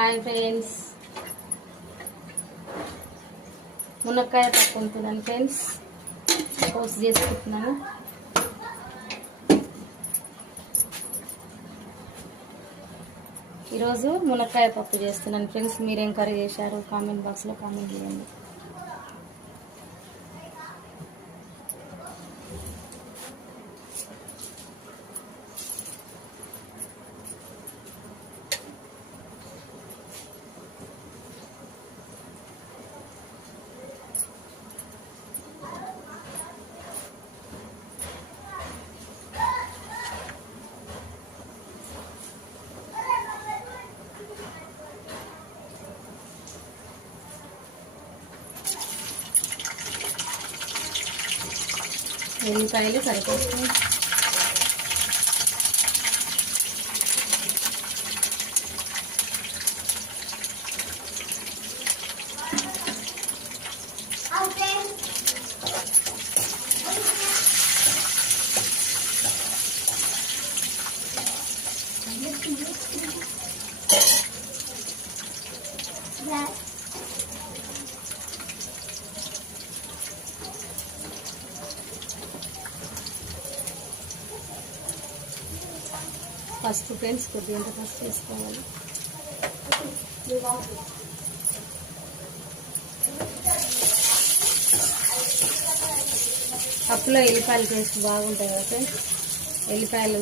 Hi friends, మునక్కాయ పప్పు ఉంటుందని ఫ్రెండ్స్ పోస్ట్ చేసుకుంటున్నాను. ఈరోజు మునక్కాయ పప్పు చేస్తున్నాను ఫ్రెండ్స్. మీరేం కర్రీ చేశారు కామెంట్ బాక్స్లో కామెంట్ చేయండి. ఎల్లిపాయలు సరిపోతుంది. పసుపు ఫ్రెండ్స్ కొద్దిగా పసుపు వేసుకోవాలి. పప్పులో ఎల్లిపాయలు టేస్ట్ బాగుంటాయి కదా ఫ్రెండ్స్. ఎల్లిపాయలు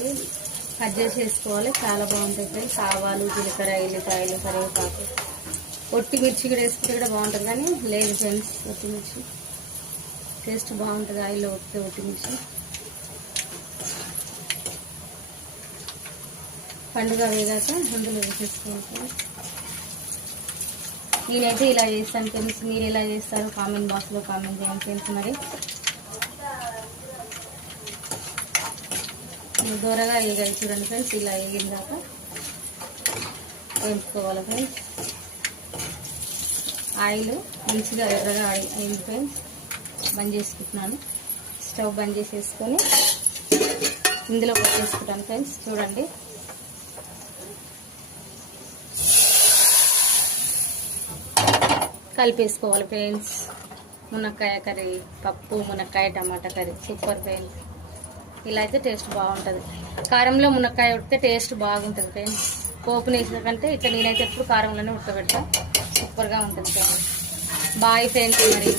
కట్ చేసి వేసుకోవాలి, చాలా బాగుంటాయి ఫ్రెండ్స్. ఆవాలు, జీలకర్ర, ఎల్లిపాయలు, కరివేపాకు, ఒట్టి మిర్చి కూడా వేసుకుంటే కూడా బాగుంటుంది. కానీ లేదు ఫ్రెండ్స్, ఒట్టి మిర్చి టేస్ట్ బాగుంటుంది ఆయిల్లో ఒట్టి మిర్చి. పండుగ వేగాక అందులో వేసేసుకోవాలి. నేనైతే ఇలా చేస్తాను ఫ్రెండ్స్. మీరు ఎలా చేస్తారో కామెంట్ బాక్స్లో కామెంట్ చేయండి ఫ్రెండ్స్. మరి దూరగా వేగాలి చూడండి ఫ్రెండ్స్. ఇలా వేగిన దాకా వేయించుకోవాలి ఫ్రెండ్స్. ఆయిల్ మంచిగా ఎర్రగా అయింది ఫ్రెండ్స్. బంద్ చేసుకుంటున్నాను. స్టవ్ బంద్ చేసేసుకొని ఇందులో పెట్టేసుకుంటాను ఫ్రెండ్స్. చూడండి, కలిపేసుకోవాలి ఫ్రెండ్స్. మునక్కాయ కర్రీ, పప్పు, మునక్కాయ టమాటా కర్రీ సూపర్ ఫ్రెండ్స్. ఇలా అయితే టేస్ట్ బాగుంటుంది. కారంలో మునక్కాయ ఉడితే టేస్ట్ బాగుంటుంది ఫ్రెండ్స్. పోపు వేసిన కంటే ఇట్లా నేనైతే ఎప్పుడు కారంలోనే ఉడకబెడతా. సూపర్గా ఉంటుంది ఫ్రెండ్స్. Bye friends. మరి